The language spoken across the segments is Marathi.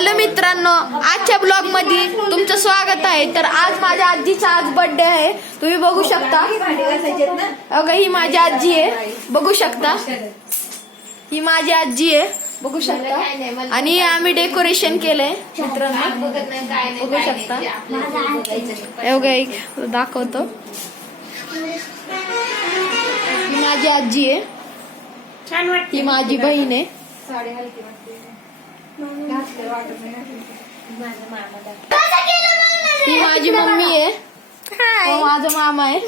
हॅलो मित्रांनो, आजच्या ब्लॉग मध्ये तुमचं स्वागत आहे। तर आज माझ्या आजीचा आज बर्थडे आहे, तुम्ही बघू शकता। अगं ही माझी आजी आहे, बघू शकता। ही माझी आजी आहे, बघू शकता। आणि आम्ही डेकोरेशन केलंय मित्रांनो, बघू शकता। एक दाखवतो, ही माझी आजी आहे, ही माझी बहीण आहे, ही माझी मम्मी आहे, हो माझा मामा आहे,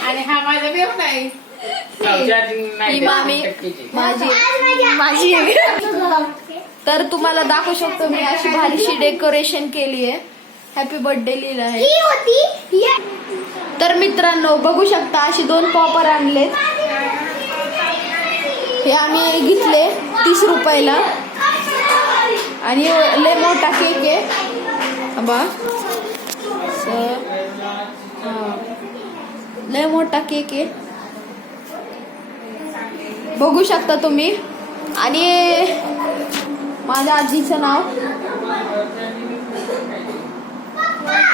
आणि हा माझा बेवडा आहे। ही मामी माझी आहे। तर तुम्हाला दाखवू शकतो मी अशी भारीशी डेकोरेशन केली आहे, हॅपी बर्थडे लिहिलं आहे। तर मित्रांनो बघू शकता, अशी 2 पॉपर आणलेत, हे आम्ही घेतले 30 रुपयाला। आणि लय मोठा केक आहे बा, लय मोठा केक आहे, बघू शकता तुम्ही। आणि माझ्या आजीचं नाव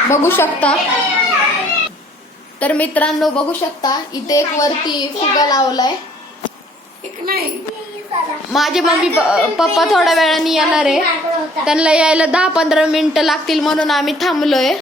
बघू शकता। तर मित्रांनो बघू शकता, इथे एक वरती फुगा लावलाय। माझे मम्मी पप्पा थोड्या वेळाने येणार आहे, त्यांना यायला 10-15 मिनिटं लागतील, म्हणून आम्ही थांबलोय।